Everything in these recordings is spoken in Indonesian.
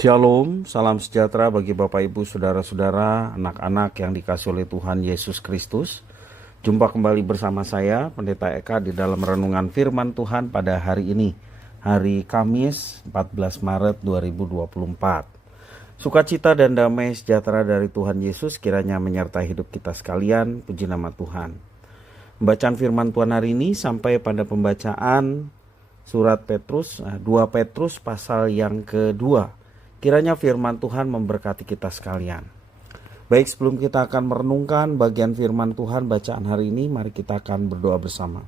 Shalom, salam sejahtera bagi Bapak Ibu, Saudara-saudara, anak-anak yang dikasihi oleh Tuhan Yesus Kristus. Jumpa kembali bersama saya, Pendeta Eka, di dalam renungan firman Tuhan pada hari ini, hari Kamis 14 Maret 2024. Sukacita dan damai sejahtera dari Tuhan Yesus kiranya menyertai hidup kita sekalian, puji nama Tuhan. Pembacaan firman Tuhan hari ini sampai pada pembacaan surat Petrus, 2 Petrus pasal yang kedua. Kiranya firman Tuhan memberkati kita sekalian. Baik, sebelum kita akan merenungkan bagian firman Tuhan bacaan hari ini, mari kita akan berdoa bersama.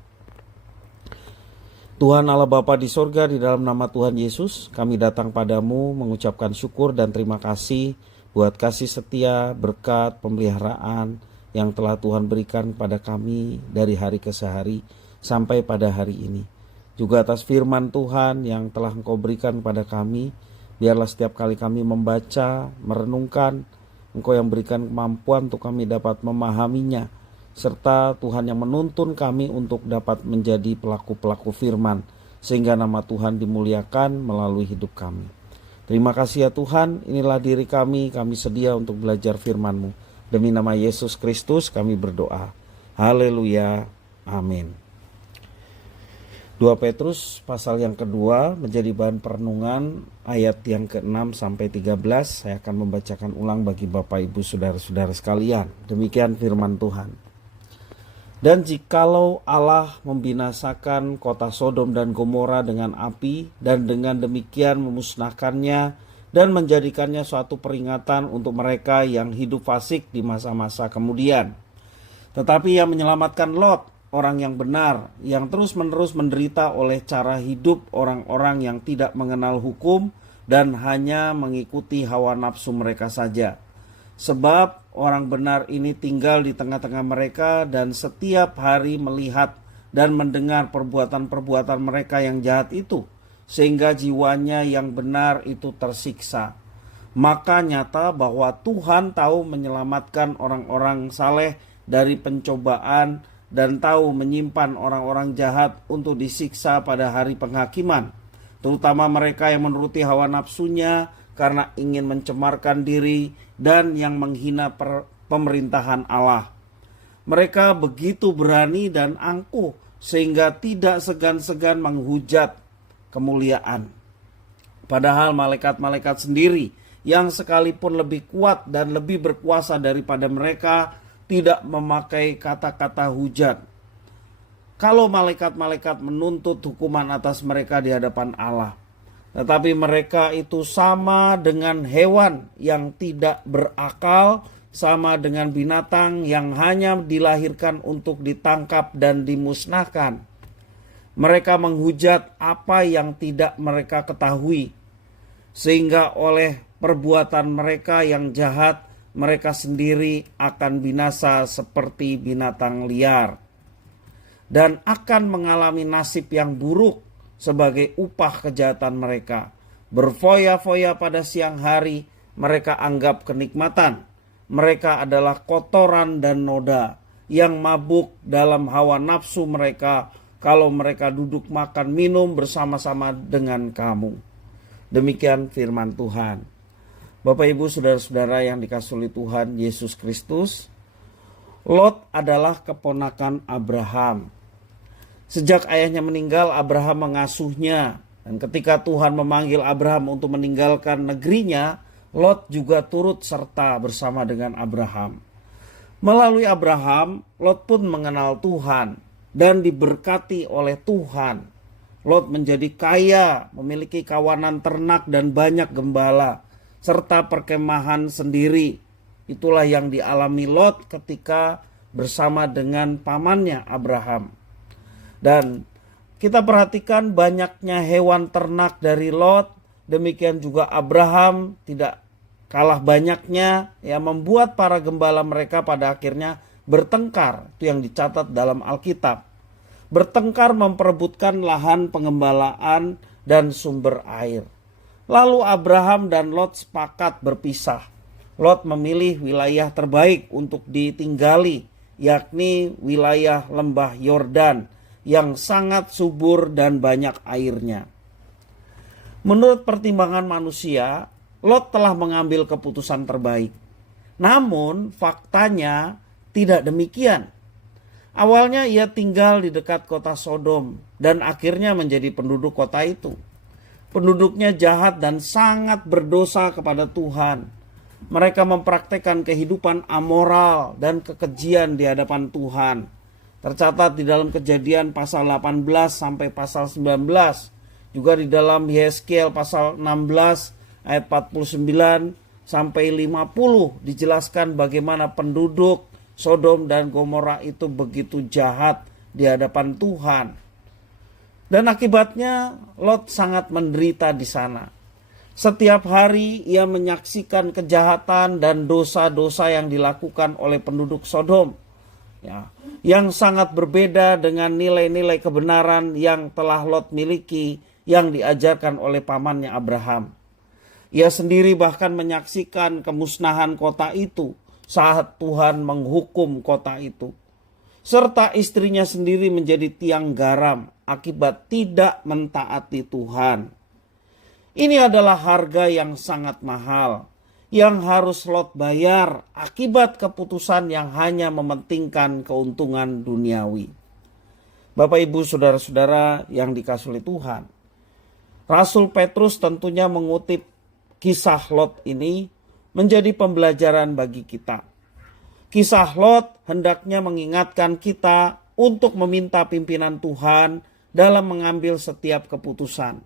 Tuhan Allah Bapa di sorga, di dalam nama Tuhan Yesus, kami datang padamu mengucapkan syukur dan terima kasih buat kasih setia, berkat, pemeliharaan yang telah Tuhan berikan kepada kami dari hari ke hari sampai pada hari ini. Juga atas firman Tuhan yang telah Engkau berikan kepada kami. Biarlah setiap kali kami membaca, merenungkan, Engkau yang berikan kemampuan untuk kami dapat memahaminya. Serta Tuhan yang menuntun kami untuk dapat menjadi pelaku-pelaku firman. Sehingga nama Tuhan dimuliakan melalui hidup kami. Terima kasih ya Tuhan, inilah diri kami sedia untuk belajar firman-Mu. Demi nama Yesus Kristus kami berdoa. Haleluya, amin. 2 Petrus pasal yang kedua menjadi bahan perenungan ayat yang ke-6 sampai 13. Saya akan membacakan ulang bagi Bapak Ibu Saudara-saudara sekalian. Demikian firman Tuhan. Dan jikalau Allah membinasakan kota Sodom dan Gomora dengan api dan dengan demikian memusnahkannya dan menjadikannya suatu peringatan untuk mereka yang hidup fasik di masa-masa kemudian. Tetapi yang menyelamatkan Lot, orang yang benar, yang terus-menerus menderita oleh cara hidup orang-orang yang tidak mengenal hukum dan hanya mengikuti hawa nafsu mereka saja. Sebab orang benar ini tinggal di tengah-tengah mereka dan setiap hari melihat dan mendengar perbuatan-perbuatan mereka yang jahat itu, sehingga jiwanya yang benar itu tersiksa. Maka nyata bahwa Tuhan tahu menyelamatkan orang-orang saleh dari pencobaan dan tahu menyimpan orang-orang jahat untuk disiksa pada hari penghakiman, terutama mereka yang menuruti hawa nafsunya karena ingin mencemarkan diri dan yang menghina pemerintahan Allah. Mereka begitu berani dan angkuh sehingga tidak segan-segan menghujat kemuliaan. Padahal malaikat-malaikat sendiri yang sekalipun lebih kuat dan lebih berkuasa daripada mereka tidak memakai kata-kata hujat. Kalau malaikat-malaikat menuntut hukuman atas mereka di hadapan Allah, tetapi mereka itu sama dengan hewan yang tidak berakal, sama dengan binatang yang hanya dilahirkan untuk ditangkap dan dimusnahkan. Mereka menghujat apa yang tidak mereka ketahui, sehingga oleh perbuatan mereka yang jahat mereka sendiri akan binasa seperti binatang liar dan akan mengalami nasib yang buruk sebagai upah kejahatan mereka. Berfoya-foya pada siang hari mereka anggap kenikmatan. Mereka adalah kotoran dan noda yang mabuk dalam hawa nafsu mereka kalau mereka duduk makan minum bersama-sama dengan kamu. Demikian firman Tuhan. Bapak Ibu Saudara-saudara yang dikasihi oleh Tuhan Yesus Kristus, Lot adalah keponakan Abraham. Sejak ayahnya meninggal, Abraham mengasuhnya. Dan ketika Tuhan memanggil Abraham untuk meninggalkan negerinya, Lot juga turut serta bersama dengan Abraham. Melalui Abraham, Lot pun mengenal Tuhan dan diberkati oleh Tuhan. Lot menjadi kaya, memiliki kawanan ternak dan banyak gembala, serta perkemahan sendiri. Itulah yang dialami Lot ketika bersama dengan pamannya Abraham. Dan kita perhatikan banyaknya hewan ternak dari Lot, demikian juga Abraham tidak kalah banyaknya, yang membuat para gembala mereka pada akhirnya bertengkar. Itu yang dicatat dalam Alkitab. Bertengkar memperebutkan lahan pengembalaan dan sumber air. Lalu Abraham dan Lot sepakat berpisah. Lot memilih wilayah terbaik untuk ditinggali, yakni wilayah lembah Yordan yang sangat subur dan banyak airnya. Menurut pertimbangan manusia, Lot telah mengambil keputusan terbaik. Namun faktanya tidak demikian. Awalnya ia tinggal di dekat kota Sodom dan akhirnya menjadi penduduk kota itu. Penduduknya jahat dan sangat berdosa kepada Tuhan. Mereka mempraktekkan kehidupan amoral dan kekejian di hadapan Tuhan. Tercatat di dalam Kejadian pasal 18 sampai pasal 19. Juga di dalam Yeskel pasal 16 ayat 49 sampai 50 dijelaskan bagaimana penduduk Sodom dan Gomora itu begitu jahat di hadapan Tuhan. Dan akibatnya Lot sangat menderita di sana. Setiap hari ia menyaksikan kejahatan dan dosa-dosa yang dilakukan oleh penduduk Sodom, yang sangat berbeda dengan nilai-nilai kebenaran yang telah Lot miliki yang diajarkan oleh pamannya Abraham. Ia sendiri bahkan menyaksikan kemusnahan kota itu saat Tuhan menghukum kota itu. Serta istrinya sendiri menjadi tiang garam akibat tidak mentaati Tuhan. Ini adalah harga yang sangat mahal yang harus Lot bayar akibat keputusan yang hanya mementingkan keuntungan duniawi. Bapak, Ibu, saudara-saudara yang dikasihi oleh Tuhan, Rasul Petrus tentunya mengutip kisah Lot ini menjadi pembelajaran bagi kita. Kisah Lot hendaknya mengingatkan kita untuk meminta pimpinan Tuhan dalam mengambil setiap keputusan.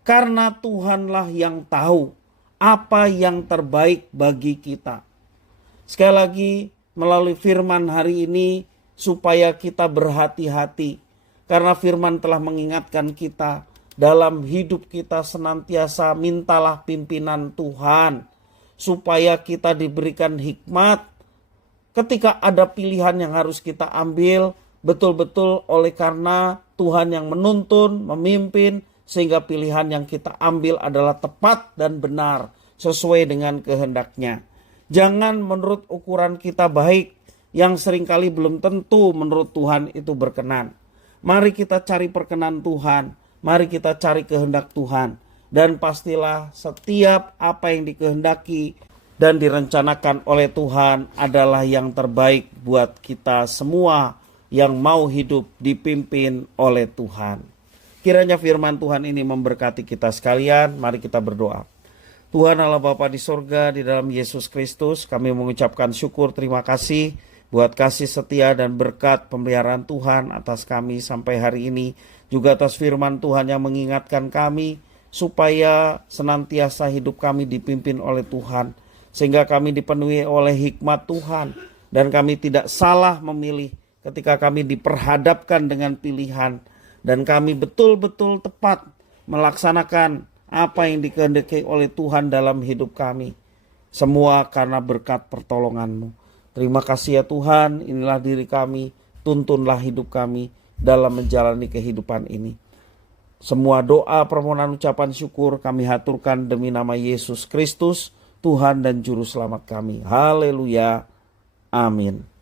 Karena Tuhanlah yang tahu apa yang terbaik bagi kita. Sekali lagi, melalui firman hari ini, supaya kita berhati-hati. Karena firman telah mengingatkan kita, dalam hidup kita senantiasa mintalah pimpinan Tuhan. Supaya kita diberikan hikmat ketika ada pilihan yang harus kita ambil, betul-betul oleh karena Tuhan yang menuntun, memimpin, sehingga pilihan yang kita ambil adalah tepat dan benar sesuai dengan kehendaknya. Jangan menurut ukuran kita baik yang seringkali belum tentu menurut Tuhan itu berkenan. Mari kita cari perkenan Tuhan. Mari kita cari kehendak Tuhan. Dan pastilah setiap apa yang dikehendaki dan direncanakan oleh Tuhan adalah yang terbaik buat kita semua yang mau hidup dipimpin oleh Tuhan. Kiranya firman Tuhan ini memberkati kita sekalian. Mari kita berdoa. Tuhan Allah Bapa di sorga, di dalam Yesus Kristus, kami mengucapkan syukur terima kasih buat kasih setia dan berkat pemeliharaan Tuhan atas kami sampai hari ini. Juga atas firman Tuhan yang mengingatkan kami supaya senantiasa hidup kami dipimpin oleh Tuhan. Sehingga kami dipenuhi oleh hikmat Tuhan. Dan kami tidak salah memilih ketika kami diperhadapkan dengan pilihan. Dan kami betul-betul tepat melaksanakan apa yang dikehendaki oleh Tuhan dalam hidup kami. Semua karena berkat pertolongan-Mu. Terima kasih ya Tuhan, inilah diri kami, tuntunlah hidup kami dalam menjalani kehidupan ini. Semua doa, permohonan, ucapan syukur kami haturkan demi nama Yesus Kristus, Tuhan dan Juru Selamat kami. Haleluya. Amin.